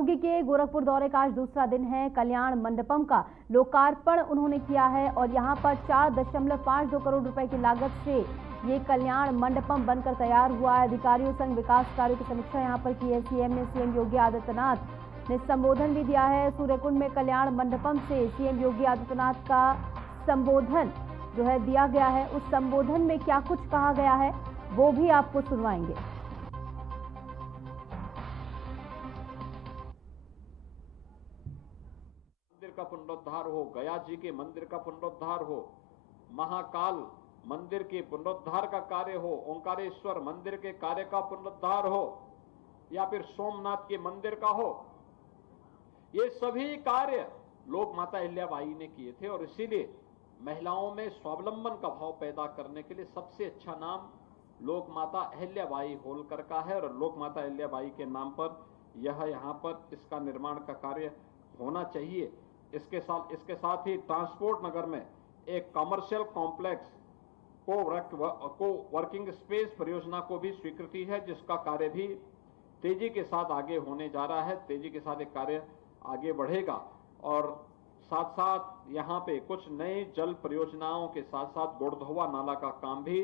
योगी के गोरखपुर दौरे का आज दूसरा दिन है। कल्याण मंडपम का लोकार्पण उन्होंने किया है और यहां पर 4.52 करोड़ रुपए की लागत से ये कल्याण मंडपम बनकर तैयार हुआ है। अधिकारियों संग विकास कार्यों की समीक्षा यहां पर की है। सीएम योगी आदित्यनाथ ने संबोधन भी दिया है। सूर्यकुंड में कल्याण मंडपम से सीएम योगी आदित्यनाथ का संबोधन जो है दिया गया है। उस संबोधन में क्या कुछ कहा गया है वो भी आपको सुनवाएंगे। का पुनरुद्धार हो, गया जी के मंदिर का पुनरुद्धार हो, महाकाल मंदिर के पुनरुद्धार का कार्य हो, ओंकारेश्वर मंदिर के कार्य का पुनरुद्धार हो, या फिर सोमनाथ के मंदिर का हो, ये सभी कार्य लोक माता अहिल्याबाई ने किए थे। और इसीलिए महिलाओं में स्वावलंबन का भाव पैदा करने के लिए सबसे अच्छा नाम लोक माता अहिल्याबाई होलकर का है और लोक माता अहिल्याबाई के नाम पर यहाँ पर इसका निर्माण का कार्य होना चाहिए। इसके साथ ही ट्रांसपोर्ट नगर में एक कमर्शियल कॉम्प्लेक्स को वर्किंग स्पेस परियोजना को भी स्वीकृति है, जिसका कार्य भी तेजी के साथ आगे होने जा रहा है। तेजी के साथ एक कार्य आगे बढ़ेगा और साथ साथ यहाँ पे कुछ नई जल परियोजनाओं के साथ साथ गोड़धोवा नाला का काम भी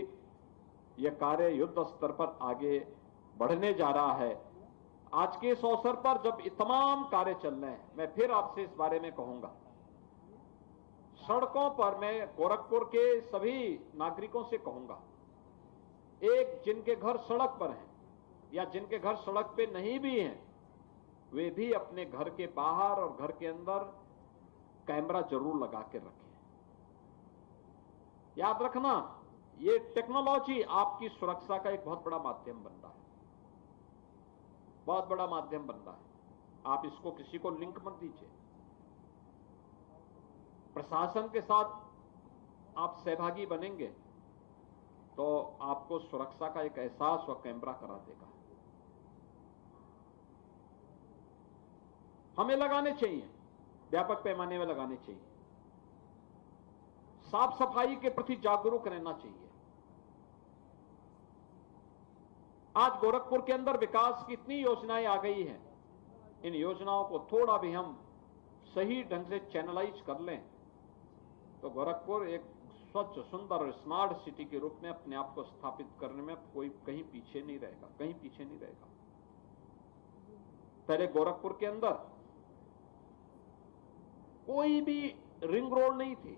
यह कार्य युद्ध स्तर पर आगे बढ़ने जा रहा है। आज के इस अवसर पर जब तमाम कार्य चल रहे हैं, मैं फिर आपसे इस बारे में कहूंगा, सड़कों पर मैं गोरखपुर के सभी नागरिकों से कहूंगा, एक जिनके घर सड़क पर हैं या जिनके घर सड़क पे नहीं भी हैं, वे भी अपने घर के बाहर और घर के अंदर कैमरा जरूर लगा के रखें। याद रखना, ये टेक्नोलॉजी आपकी सुरक्षा का एक बहुत बड़ा माध्यम बन रहा है, बहुत बड़ा माध्यम बन रहा है। आप इसको किसी को लिंक मत दीजिए। प्रशासन के साथ आप सहभागी बनेंगे तो आपको सुरक्षा का एक एहसास और कैमरा करा देगा। हमें लगाने चाहिए, व्यापक पैमाने में लगाने चाहिए। साफ सफाई के प्रति जागरूक रहना चाहिए। आज गोरखपुर के अंदर विकास की इतनी योजनाएं आ गई हैं, इन योजनाओं को थोड़ा भी हम सही ढंग से चैनलाइज कर लें तो गोरखपुर एक स्वच्छ, सुंदर और स्मार्ट सिटी के रूप में अपने आप को स्थापित करने में कोई कहीं पीछे नहीं रहेगा, कहीं पीछे नहीं रहेगा। पहले गोरखपुर के अंदर कोई भी रिंग रोड नहीं थी,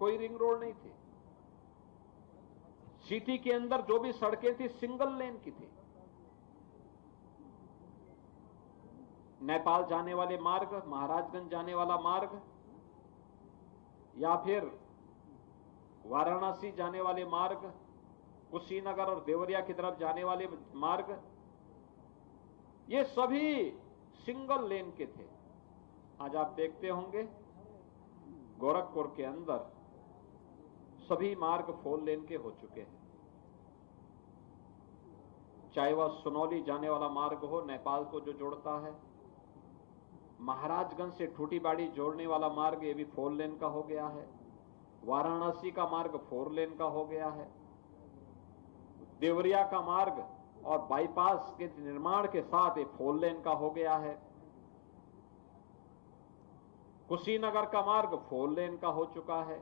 कोई रिंग रोड नहीं थी। सिटी के अंदर जो भी सड़कें थी सिंगल लेन की थी। नेपाल जाने वाले मार्ग, महाराजगंज जाने वाला मार्ग या फिर वाराणसी जाने वाले मार्ग, कुशीनगर और देवरिया की तरफ जाने वाले मार्ग, ये सभी सिंगल लेन के थे। आज आप देखते होंगे गोरखपुर के अंदर सभी मार्ग 4 लेन के हो चुके हैं। चाहे वह सुनौली जाने वाला मार्ग हो, नेपाल को जो जोड़ता है, महाराजगंज से ठूटीबाड़ी जोड़ने वाला मार्ग ये भी 4 लेन का हो गया है। वाराणसी का मार्ग 4 लेन का हो गया है। देवरिया का मार्ग और बाईपास के निर्माण के साथ ये 4 लेन का हो गया है। कुशीनगर का मार्ग 4 लेन का हो चुका है।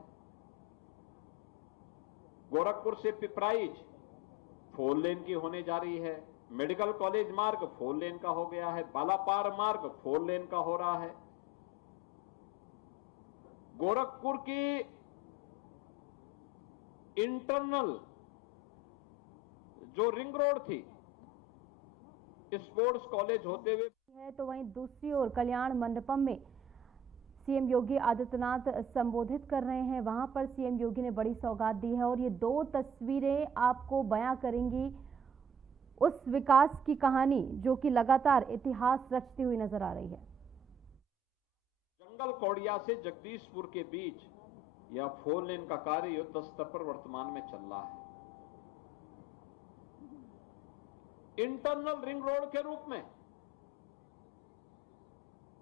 गोरखपुर से पिपराइच 4 लेन की होने जा रही है। मेडिकल कॉलेज मार्ग 4 लेन का हो गया है। बालापार मार्ग 4 लेन का हो रहा है। गोरखपुर की इंटरनल जो रिंग रोड थी, स्पोर्ट्स कॉलेज होते हुए है, तो वहीं दूसरी ओर कल्याण मंडपम में सीएम योगी आदित्यनाथ संबोधित कर रहे हैं। वहां पर सीएम योगी ने बड़ी सौगात दी है और ये 2 तस्वीरें आपको बयां करेंगी उस विकास की कहानी जो कि लगातार इतिहास रचती हुई नजर आ रही है। जंगल कौड़िया से जगदीशपुर के बीच यह 4 लेन का कार्य युद्ध स्तर पर वर्तमान में चल रहा है। इंटरनल रिंग रोड के रूप में,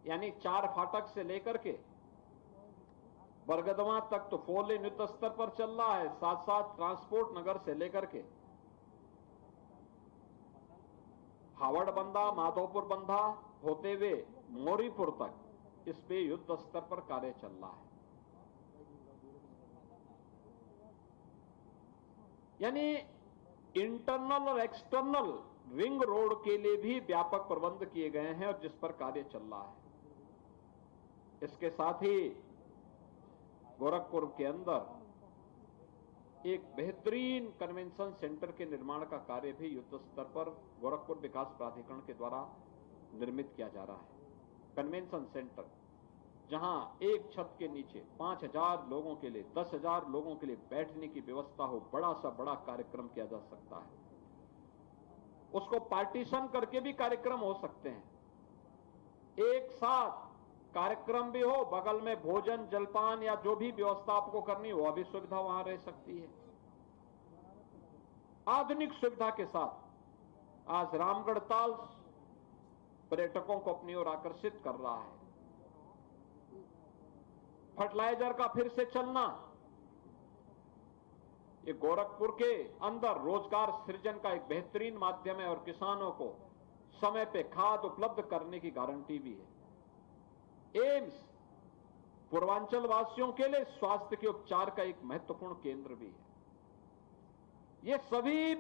यानी 4 फाटक से लेकर के बरगदवा तक तो 4 लेन युद्ध स्तर पर चल रहा है। साथ साथ ट्रांसपोर्ट नगर से लेकर के हावड़ बंधा, माधोपुर बंधा होते हुए मोरीपुर तक इस पे युद्ध स्तर पर कार्य चल रहा है। यानी इंटरनल और एक्सटर्नल रिंग रोड के लिए भी व्यापक प्रबंध किए गए हैं और जिस पर कार्य चल रहा है। इसके साथ ही गोरखपुर के अंदर एक बेहतरीन कन्वेंशन सेंटर के निर्माण का कार्य भी युद्ध स्तर पर गोरखपुर विकास प्राधिकरण के द्वारा निर्मित किया जा रहा है। कन्वेंशन सेंटर जहां एक छत के नीचे 5,000 लोगों के लिए, 10,000 लोगों के लिए बैठने की व्यवस्था हो, बड़ा सा बड़ा कार्यक्रम किया जा सकता है। उसको पार्टीशन करके भी कार्यक्रम हो सकते हैं। एक साथ कार्यक्रम भी हो, बगल में भोजन जलपान या जो भी व्यवस्था आपको करनी हो, वह भी सुविधा वहां रह सकती है। आधुनिक सुविधा के साथ आज रामगढ़ ताल पर्यटकों को अपनी ओर आकर्षित कर रहा है। फर्टिलाइजर का फिर से चलना ये गोरखपुर के अंदर रोजगार सृजन का एक बेहतरीन माध्यम है और किसानों को समय पे खाद उपलब्ध करने की गारंटी भी है। एम्स पूर्वांचल वासियों के लिए स्वास्थ्य के उपचार का एक महत्वपूर्ण केंद्र भी है। ये सभी